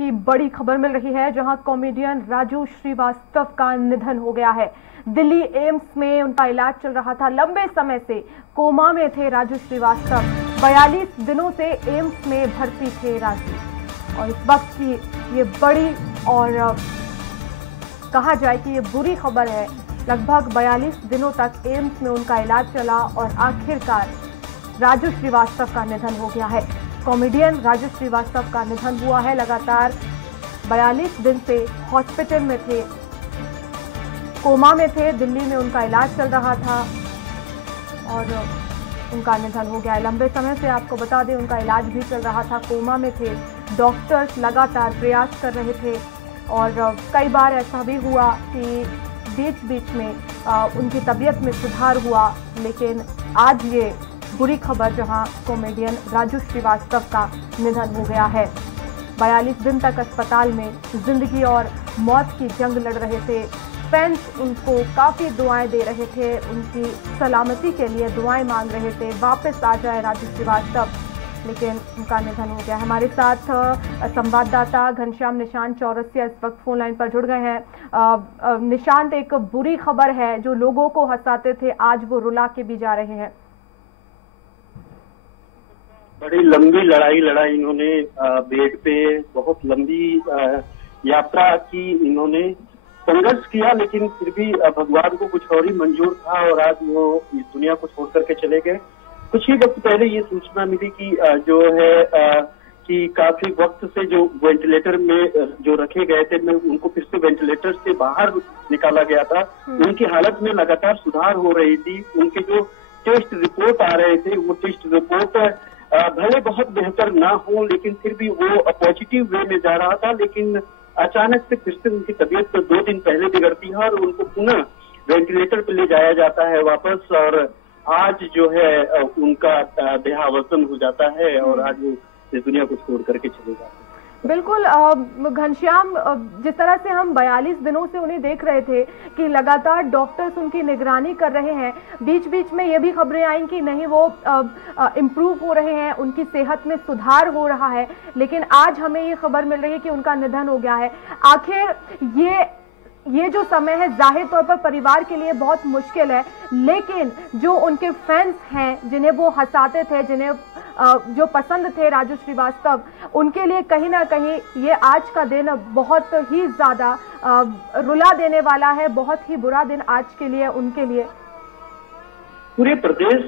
की बड़ी खबर मिल रही है, जहां कॉमेडियन राजू श्रीवास्तव का निधन हो गया है। दिल्ली एम्स में उनका इलाज चल रहा था। लंबे समय से कोमा में थे राजू श्रीवास्तव। 42 दिनों से एम्स में भर्ती थे राजू, और इस वक्त की ये बड़ी और कहा जाए कि ये बुरी खबर है। लगभग 42 दिनों तक एम्स में उनका इलाज चला और आखिरकार राजू श्रीवास्तव का निधन हो गया है। कॉमेडियन राजू श्रीवास्तव का निधन हुआ है। लगातार 42 दिन से हॉस्पिटल में थे, कोमा में थे, दिल्ली में उनका इलाज चल रहा था और उनका निधन हो गया है। लंबे समय से आपको बता दें उनका इलाज भी चल रहा था, कोमा में थे। डॉक्टर्स लगातार प्रयास कर रहे थे और कई बार ऐसा भी हुआ कि बीच बीच में उनकी तबीयत में सुधार हुआ, लेकिन आज ये बुरी खबर जहां कॉमेडियन राजू श्रीवास्तव का निधन हो गया है। 42 दिन तक अस्पताल में जिंदगी और मौत की जंग लड़ रहे थे। फैंस उनको काफ़ी दुआएं दे रहे थे, उनकी सलामती के लिए दुआएं मांग रहे थे, वापस आ जाए राजू श्रीवास्तव, लेकिन उनका निधन हो गया। हमारे साथ संवाददाता घनश्याम निशांत चौरसिया इस वक्त फोन लाइन पर जुड़ गए हैं। निशांत, एक बुरी खबर है, जो लोगों को हंसाते थे आज वो रुला के भी जा रहे हैं। बड़ी लंबी लड़ाई इन्होंने बेड पे, बहुत लंबी यात्रा की, इन्होंने संघर्ष किया, लेकिन फिर भी भगवान को कुछ और ही मंजूर था और आज वो इस दुनिया को छोड़ करके चले गए। कुछ ही वक्त पहले ये सूचना मिली कि जो है कि काफी वक्त से जो वेंटिलेटर में जो रखे गए थे, उनको फिर से वेंटिलेटर से बाहर निकाला गया था। उनकी हालत में लगातार सुधार हो रही थी। उनके जो टेस्ट रिपोर्ट आ रहे थे, वो टेस्ट रिपोर्ट भले बहुत बेहतर ना हो, लेकिन फिर भी वो पॉजिटिव वे में जा रहा था। लेकिन अचानक से फिर से उनकी तबीयत तो 2 दिन पहले बिगड़ती है और उनको पुनः वेंटिलेटर पे ले जाया जाता है वापस, और आज जो है उनका देहावसान हो जाता है और आज वो इस दुनिया को छोड़ करके चले जाते हैं। बिल्कुल घनश्याम, जिस तरह से हम 42 दिनों से उन्हें देख रहे थे कि लगातार डॉक्टर्स उनकी निगरानी कर रहे हैं, बीच बीच में ये भी खबरें आई कि नहीं वो इम्प्रूव हो रहे हैं, उनकी सेहत में सुधार हो रहा है, लेकिन आज हमें ये खबर मिल रही है कि उनका निधन हो गया है। आखिर ये जो समय है जाहिर तौर पर परिवार के लिए बहुत मुश्किल है, लेकिन जो उनके फैंस हैं, जिन्हें वो हंसाते थे, जिन्हें जो पसंद थे राजू श्रीवास्तव, उनके लिए कहीं ना कहीं ये आज का दिन बहुत ही ज्यादा रुला देने वाला है, बहुत ही बुरा दिन आज के लिए, उनके लिए। पूरे प्रदेश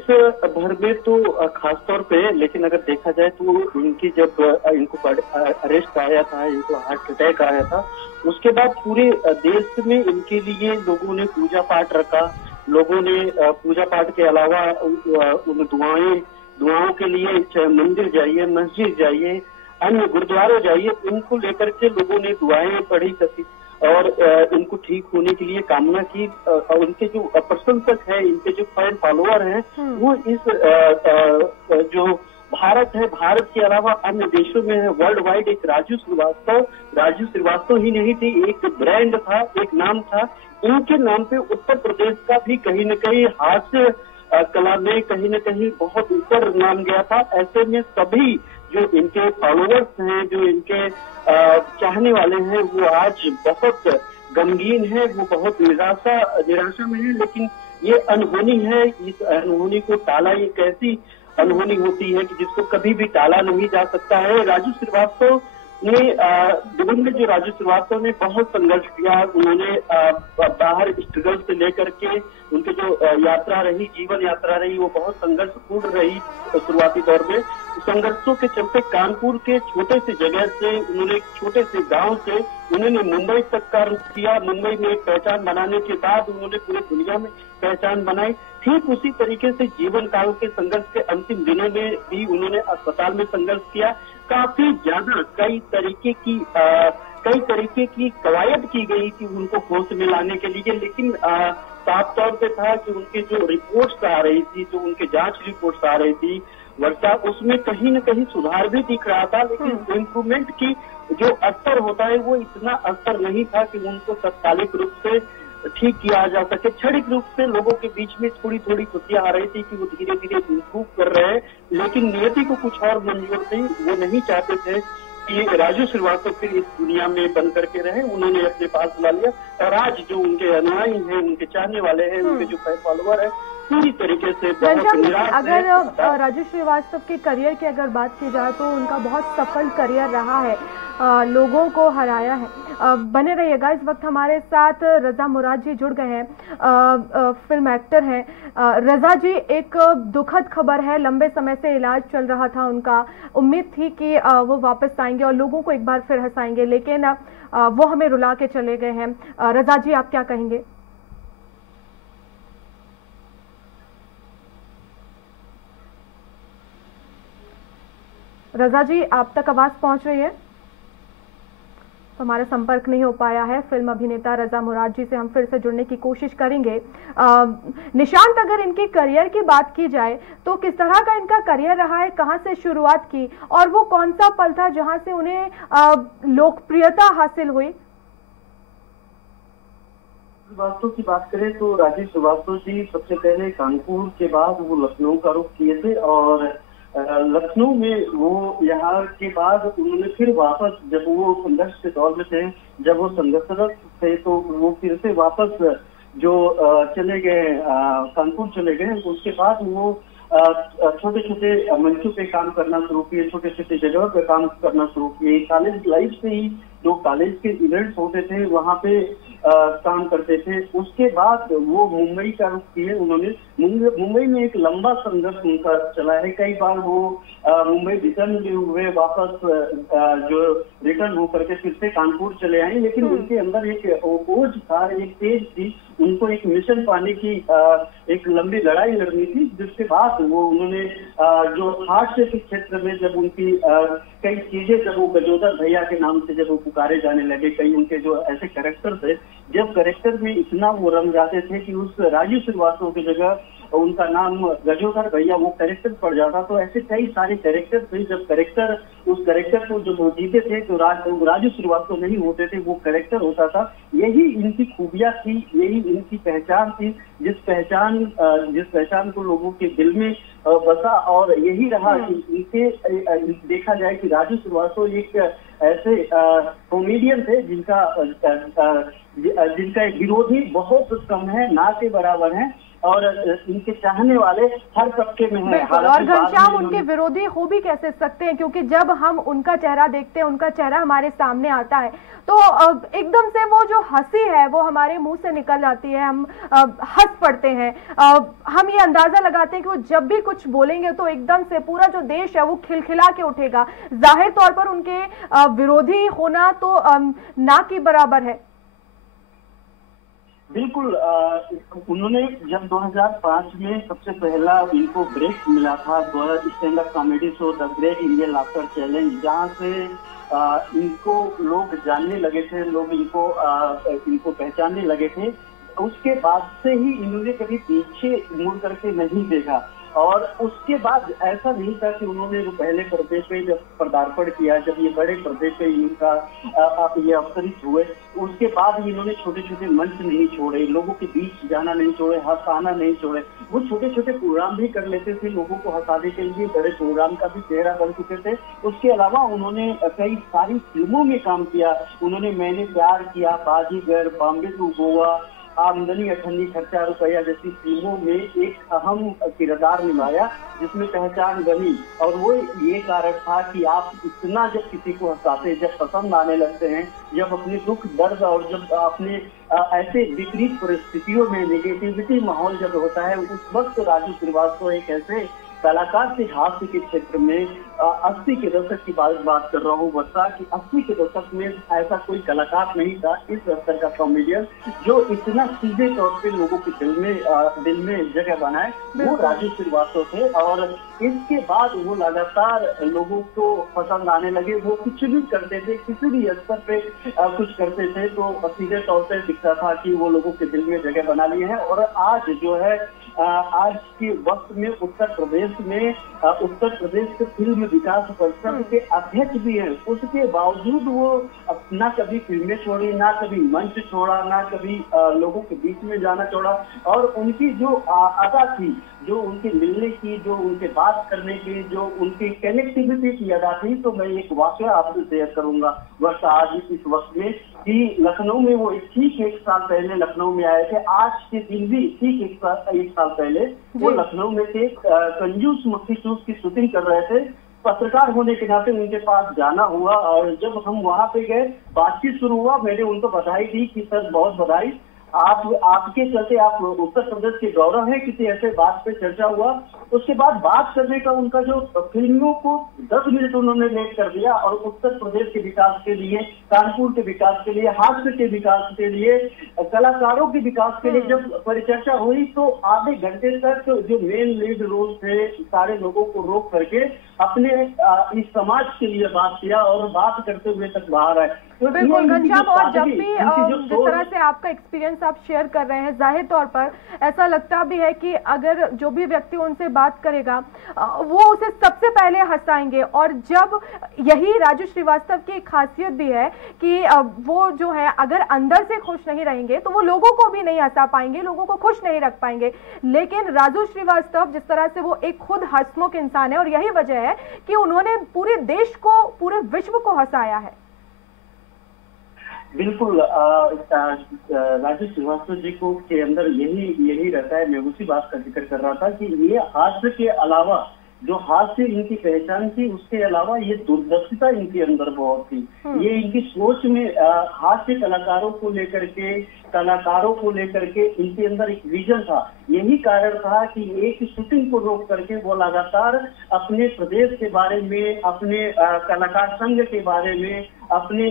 भर में तो खासतौर पे, लेकिन अगर देखा जाए तो इनकी जब इनको अरेस्ट आया था, इनको हार्ट अटैक आया था, उसके बाद पूरे देश में इनके लिए लोगों ने पूजा पाठ रखा। लोगों ने पूजा पाठ के अलावा उन दुआओं के लिए मंदिर जाइए, मस्जिद जाइए, अन्य गुरुद्वारे जाइए, इनको लेकर के लोगों ने दुआएं पढ़ी करती और इनको ठीक होने के लिए कामना की। उनके जो प्रशंसक है, इनके जो फैन फॉलोअर हैं, वो इस जो भारत है, भारत के अलावा अन्य देशों में है, वर्ल्ड वाइड एक राजू श्रीवास्तव ही नहीं थी, एक ब्रांड था, एक नाम था। इनके नाम पे उत्तर प्रदेश का भी कहीं न कहीं हास्य कला में कहीं न कहीं बहुत ऊपर नाम गया था। ऐसे में सभी जो इनके फॉलोअर्स हैं, जो इनके चाहने वाले हैं, वो आज बहुत गमगीन है, वो बहुत निराशा में है। लेकिन ये अनहोनी है, इस अनहोनी को टाला, ये कैसी अनहोनी होती है कि जिसको कभी भी टाला नहीं जा सकता है। राजू श्रीवास्तव ने दिवंगत जो राजू श्रीवास्तव ने बहुत संघर्ष किया। उन्होंने बाहर स्ट्रगल से लेकर के उनकी जो यात्रा रही, जीवन यात्रा रही, वो बहुत संघर्षपूर्ण रही। शुरुआती दौर में संघर्षों के चलते कानपुर के छोटे से जगह से, उन्होंने छोटे से गांव से उन्होंने मुंबई तक का रुख किया। मुंबई में एक पहचान बनाने के बाद उन्होंने पूरी दुनिया में पहचान बनाई। ठीक उसी तरीके से जीवन काल के संघर्ष के अंतिम दिनों में भी उन्होंने अस्पताल में संघर्ष किया। काफी ज्यादा कई तरीके की कवायद की गई कि उनको होश में लाने के लिए, लेकिन साफ तौर पे था कि उनके जो रिपोर्ट्स आ रही थी, जो उनके जांच रिपोर्ट्स आ रही थी वर्षा, उसमें कहीं न कहीं सुधार भी दिख रहा था, लेकिन इम्प्रूवमेंट की जो स्तर होता है वो इतना स्तर नहीं था कि उनको तत्कालिक रूप से ठीक किया जा सके। क्षणिक रूप से लोगों के बीच में थोड़ी थोड़ी खुशियां आ रही थी कि वो धीरे धीरे इम्प्रूव कर रहे हैं, लेकिन नियति को कुछ और मंजूर थी। वो नहीं चाहते थे कि राजू श्रीवास्तव फिर इस दुनिया में बन करके रहे, उन्होंने अपने पास बुला लिया। और आज जो उनके अनुयायी हैं, उनके चाहने वाले हैं, उनके जो फॉलोअर है, पूरी तरीके से बहुत निराश है। अगर राजू श्रीवास्तव के करियर की अगर बात की जाए तो उनका बहुत सफल करियर रहा है, लोगों को हराया है। बने रहिएगा, इस वक्त हमारे साथ रजा मुराद जी जुड़ गए हैं, फिल्म एक्टर हैं। रजा जी, एक दुखद खबर है, लंबे समय से इलाज चल रहा था उनका, उम्मीद थी कि वो वापस आएंगे और लोगों को एक बार फिर हंसाएंगे, लेकिन वो हमें रुला के चले गए हैं। रजा जी, आप क्या कहेंगे? रजा जी, आप तक आवाज पहुंच रही है? तो हमारा संपर्क नहीं हो पाया है। फिल्म अभिनेता रजा मुराद जी से हम फिर से जुड़ने की कोशिश करेंगे। निशांत, अगर इनके करियर की बात की जाए तो किस तरह का इनका करियर रहा है, कहां से शुरुआत की और वो कौन सा पल था जहां से उन्हें लोकप्रियता हासिल हुई? श्रीवास्तव की बात करें तो राजीव श्रीवास्तव जी सबसे पहले कानपुर के बाद वो लखनऊ का रुख किए थे, और लखनऊ में वो यहाँ के बाद उन्होंने फिर वापस, जब वो संघर्ष के दौर में थे, जब वो संघर्षरत थे, तो वो फिर से वापस जो चले गए, कानपुर चले गए। उसके बाद वो छोटे छोटे मंचों पे काम करना शुरू किए, छोटे छोटे जगहों पे काम करना शुरू किए। कॉलेज लाइफ से ही जो कॉलेज के इवेंट्स होते थे वहाँ पे काम करते थे। उसके बाद वो मुंबई का रुख किए उन्होंने। मुंबई में एक लंबा संघर्ष उनका चला है, कई बार वो मुंबई रिटर्न भी हुए, वापस जो रिटर्न हो करके फिर से कानपुर चले आए, लेकिन उनके अंदर एक ओज था, एक तेज थी, उनको एक मिशन पाने की एक लंबी लड़ाई लड़नी थी, जिसके बाद वो उन्होंने जो हास्य के क्षेत्र में जब उनकी कई चीजें, जब वो गजोदर भैया के नाम से जब वो पुकारे जाने लगे, कई उनके जो ऐसे कैरेक्टर थे, जब कैरेक्टर में इतना वो रम जाते थे कि उस राजू श्रीवास्तव की जगह उनका नाम गजोदर भैया वो कैरेक्टर पड़ जाता। तो ऐसे कई सारे कैरेक्टर थे, जब कैरेक्टर उस कैरेक्टर को जब वो जीते थे तो राजू श्रीवास्तव नहीं होते थे, वो कैरेक्टर होता था। यही इनकी खूबियां थी, यही इनकी पहचान थी, जिस पहचान को लोगों के दिल में बसा। और यही रहा कि इनके देखा जाए कि राजू श्रीवास्तव एक ऐसे कॉमेडियन थे जिनका विरोधी बहुत कम है, ना के बराबर है, और इनके चाहने वाले हर तबके में हैं। और घनश्याम, उनके विरोधी हो भी कैसे सकते हैं, क्योंकि जब हम उनका चेहरा देखते हैं, उनका चेहरा हमारे सामने आता है तो एकदम से वो जो हंसी है वो हमारे मुंह से निकल जाती है, हम हंस पड़ते हैं। हम ये अंदाजा लगाते हैं कि वो जब भी कुछ बोलेंगे तो एकदम से पूरा जो देश है वो खिलखिला के उठेगा। जाहिर तौर पर उनके विरोधी होना तो ना के बराबर है। बिल्कुल। उन्होंने जब 2005 में सबसे पहला इनको ब्रेक मिला था stand up comedy show the great Indian laughter challenge, जहाँ से इनको लोग जानने लगे थे, लोग इनको पहचानने लगे थे। उसके बाद से ही इन्होंने कभी पीछे मुड़ करके नहीं देखा। और उसके बाद ऐसा नहीं था कि उन्होंने जो पहले पर्दे पे जब पदार्पण किया, जब ये बड़े पर्दे पे इनका ये अवतरित हुए, उसके बाद इन्होंने छोटे छोटे मंच नहीं छोड़े, लोगों के बीच जाना नहीं छोड़े, हंसाना नहीं छोड़े। वो छोटे छोटे प्रोग्राम भी कर लेते थे, लोगों को हंसाने के लिए बड़े प्रोग्राम का भी चेहरा बन चुके थे। उसके अलावा उन्होंने कई सारी फिल्मों में काम किया। उन्होंने मैंने प्यार किया, बाजीगर, बॉम्बे टू गोवा, आमदनी अठन्नी खर्चा रुपया जैसी फिल्मों में एक अहम किरदार निभाया, जिसमें पहचान बनी। और वो ये कारण था कि आप इतना जब किसी को हंसाते, जब पसंद आने लगते हैं, जब अपने दुख दर्द और जब अपने ऐसे विपरीत परिस्थितियों में नेगेटिविटी माहौल जब होता है, उस वक्त राजू श्रीवास्तव एक ऐसे कलाकार से हास्य के क्षेत्र में 80 के दशक की बात कर रहा हूँ वर्षा, कि 80 के दशक में ऐसा कोई कलाकार नहीं था इस स्तर का कॉमेडियन जो इतना सीधे तौर पे लोगों के दिल में जगह बनाए, वो राजू श्रीवास्तव थे। और इसके बाद वो लगातार लोगों को पसंद आने लगे। वो कुछ भी करते थे, किसी भी स्तर पे कुछ करते थे तो सीधे तौर पे दिखता था कि वो लोगों के दिल में जगह बना लिए है। और आज जो है आज के वक्त में उत्तर प्रदेश के फिल्म विकास परिषद के अध्यक्ष भी हैं, उसके बावजूद वो ना कभी फिल्में छोड़ी, ना कभी मंच छोड़ा, ना कभी लोगों के बीच में जाना छोड़ा। और उनकी जो अदा थी, जो उनके मिलने की, जो उनके बात करने की, जो उनकी कनेक्टिविटी की अदा थी, तो मैं एक वाकया आपसे शेयर करूंगा। वर्ष आज इस वक्त में कि लखनऊ में वो ठीक एक साल पहले लखनऊ में आए थे। आज के दिन भी ठीक एक साल पहले वो लखनऊ में थे, कंजूस मक्खी चूस की शूटिंग कर रहे थे। पत्रकार होने के नाते उनके पास जाना हुआ और जब हम वहां पे गए, बातचीत शुरू हुआ, मैंने उनको बधाई दी कि सर बहुत बधाई, आपके चलते आप उत्तर प्रदेश के गौरव है, किसी ऐसे बात पे चर्चा हुआ। उसके बाद बात करने का उनका जो फिल्मों को 10 मिनट उन्होंने लेट कर दिया और उत्तर प्रदेश के विकास के लिए, कानपुर के विकास के लिए, हास्य के विकास के लिए, कलाकारों के विकास के लिए जब परिचर्चा हुई तो आधे घंटे तक जो मेन लीड रोल थे सारे लोगों को रोक करके अपने इस समाज के लिए बात किया और बात करते हुए तक बाहर आए। तो बिल्कुल घनश्याम, और जब भी जिस तरह से आपका एक्सपीरियंस आप शेयर कर रहे हैं, जाहिर तौर पर ऐसा लगता भी है कि अगर जो भी व्यक्ति उनसे बात करेगा वो उसे सबसे पहले हंसाएंगे। और जब यही राजू श्रीवास्तव की खासियत भी है कि वो जो है अगर अंदर से खुश नहीं रहेंगे तो वो लोगों को भी नहीं हंसा पाएंगे, लोगों को खुश नहीं रख पाएंगे। लेकिन राजू श्रीवास्तव जिस तरह से वो एक खुद हंसमुख इंसान है और यही वजह है कि उन्होंने पूरे देश को, पूरे विश्व को हंसाया है। बिल्कुल, राजू श्रीवास्तव जी को के अंदर यही रहता है। मैं उसी बात का जिक्र कर रहा था कि ये हास्य के अलावा, जो हास्य इनकी पहचान थी, उसके अलावा ये दूरदर्शिता इनके अंदर बहुत थी। ये इनकी सोच में हास्य कलाकारों को लेकर के इनके अंदर एक विजन था। यही कारण था कि एक शूटिंग को रोक करके वो लगातार अपने प्रदेश के बारे में, अपने कलाकार संघ के बारे में, अपने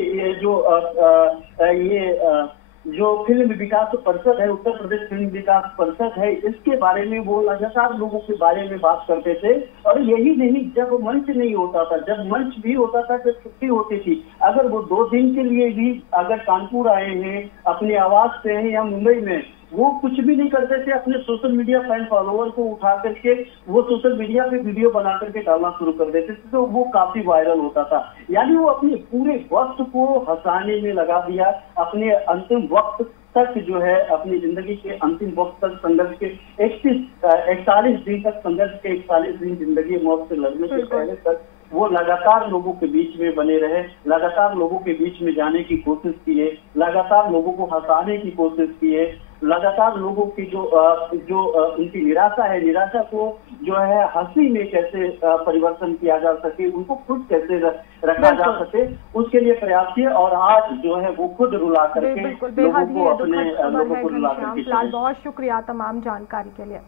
जो फिल्म विकास परिषद है, उत्तर प्रदेश फिल्म विकास परिषद है, इसके बारे में वो लगातार लोगों के बारे में बात करते थे। और यही नहीं, जब मंच नहीं होता था, जब मंच भी होता था, जब छुट्टी होती थी, अगर वो 2 दिन के लिए भी अगर कानपुर आए हैं, अपने आवास पे हैं या मुंबई में, वो कुछ भी नहीं करते थे, अपने सोशल मीडिया फैन फॉलोअर को उठा करके वो सोशल मीडिया पे वीडियो बना करके डालना शुरू कर देते थे, तो वो काफी वायरल होता था। यानी वो अपने पूरे वक्त को हंसाने में लगा दिया, अपने अंतिम वक्त तक जो है, अपनी जिंदगी के अंतिम वक्त तक संघर्ष के 41 दिन तक, संघर्ष के 41 दिन जिंदगी मौत से लड़ने से पहले तक वो लगातार लोगों के बीच में बने रहे, लगातार लोगों के बीच में जाने की कोशिश किए, लगातार लोगों को हंसाने की कोशिश किए, लगातार लोगों की जो उनकी निराशा है, निराशा को जो है हंसी में कैसे परिवर्तन किया जा सके, उनको खुद कैसे रखा जा सके, उसके लिए प्रयास किए। और आज जो है वो खुद रुला करके लोगों को अपने लोगों को रुला करके। फिलहाल बहुत शुक्रिया तमाम जानकारी के लिए।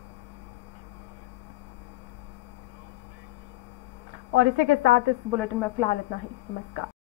और इसी के साथ इस बुलेटिन में फिलहाल इतना ही। नमस्कार।